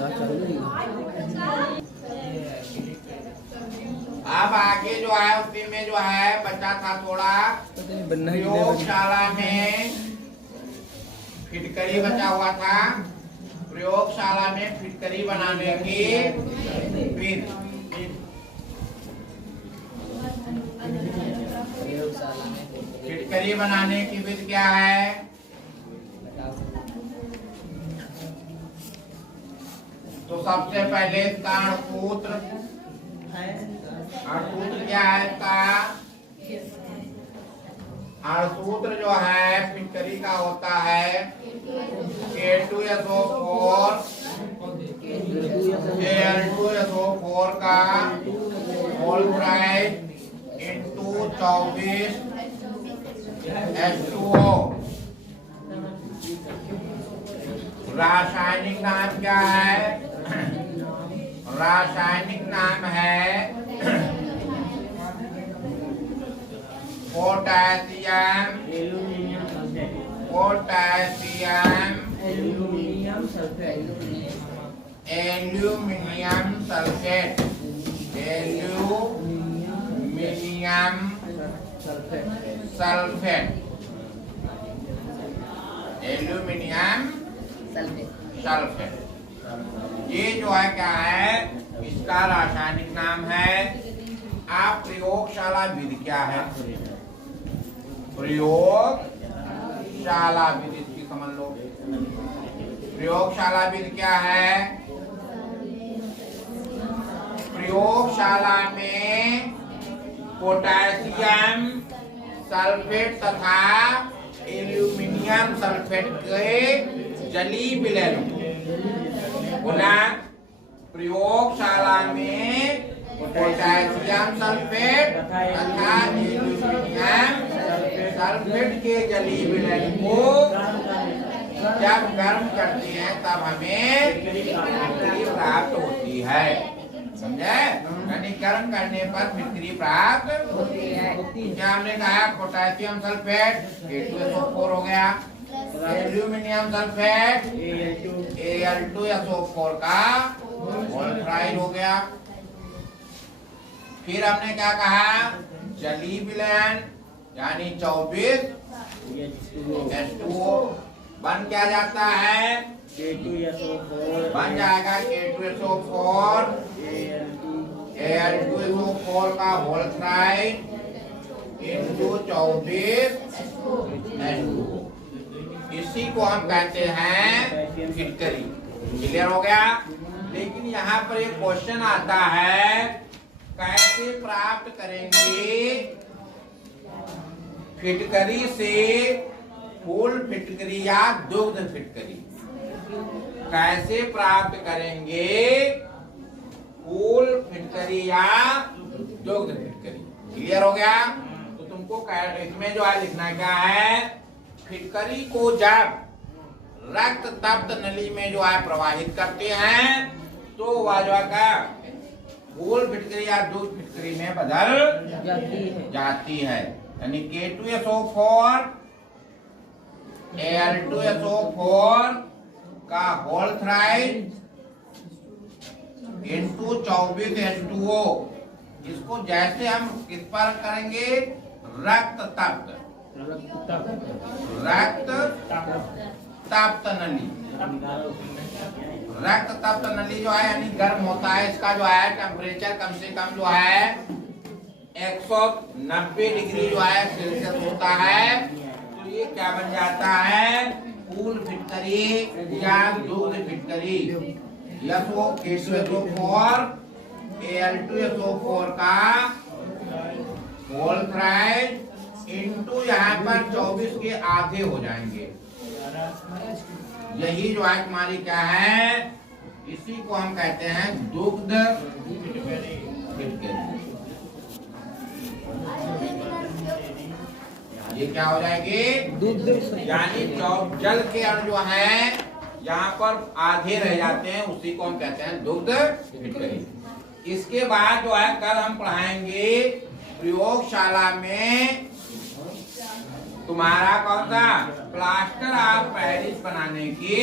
अब आगे जो है उसी में जो है बचा था थोड़ा प्रयोगशाला में फिटकरी बचा हुआ था। प्रयोगशाला में फिटकरी बनाने की विधि। फिटकरी बनाने की विधि क्या है? तो सबसे पहले इसका अणसूत्र क्या है? इसका अणसूत्र जो है फिटकरी का होता है K2SO4 Al2SO4 का होल ब्रैकेट इंटू 24 H2O। रासायनिक नाम क्या है? रासायनिक नाम है पोटेशियम एल्यूमिनियम सल्फेट। ये जो है क्या है? इसका रासायनिक नाम है। आप प्रयोगशाला विधि क्या है? प्रयोगशाला विधि इसकी समझ लो। प्रयोगशाला विधि क्या है? प्रयोगशाला में पोटेशियम सल्फेट तथा एल्यूमिनियम सल्फेट के जली विलयन बोला। प्रयोगशाला में पोटेशियम सल्फेट तथा एल्यूमिनियम सल्फेट के जली विलयन को जब गर्म करते हैं तब हमें फिटकरी प्राप्त होती है। समझे? यानी गर्म करने पर फिटकरी प्राप्त होती है। क्या हमने कहा? पोटेशियम सल्फेट K2SO4 हो गया, एल्यूमिनियम सल्फेट Al2SO4 का ऑल्ट्राइड हो गया। फिर हमने क्या कहा? जली विलयन यानी 24 H2O बन क्या जाता है? K2SO4 बन जाएगा K2SO4 Al2SO4 का होल ट्राइड इंटू 24 H2O। इसी को हम कहते हैं फिटकरी। क्लियर हो गया? लेकिन यहाँ पर एक क्वेश्चन आता है, कैसे प्राप्त करेंगे फिटकरी से फूल फिटकरी या दुग्ध फिटकरी? कैसे प्राप्त करेंगे फूल फिटकरी या दुग्ध फिटकरी? क्लियर हो गया? तो तुमको इसमें जो है लिखना क्या है? फिटकरी को जब रक्त तप्त नली में जो है प्रवाहित करते हैं तो वह जो है फूल फिटकरी या दुग्ध फिटकरी में बदल जाती है। यानी K2SO4 Al2SO4 का होल थ्राइड इंटू 24 H2O। इसको जैसे हम किस पर करेंगे? रक्त तप्त नली। रक्त तप्त नली जो है यानी गर्म होता है। इसका जो है टेम्परेचर कम से कम जो है 190 डिग्री जो है सेल्सियस होता है। तो ये क्या बन जाता है? फूल फिटकरी या दुग्ध फिटकरी। K2SO4 Al2SO4 का होल थ्राइड इंटू यहाँ पर 24 के आधे हो जाएंगे। यही जो है तुम्हारी क्या है? इसी को हम कहते हैं दुग्ध फिटकरी। ये क्या हो जाएगी? दुग्ध। यानी जल के अणु जो है यहाँ पर आधे रह जाते हैं, उसी को हम कहते हैं दुग्ध फिटकरी। इसके बाद जो है कल हम पढ़ाएंगे प्रयोगशाला में तुम्हारा कौन सा प्लास्टर ऑफ पेरिस बनाने की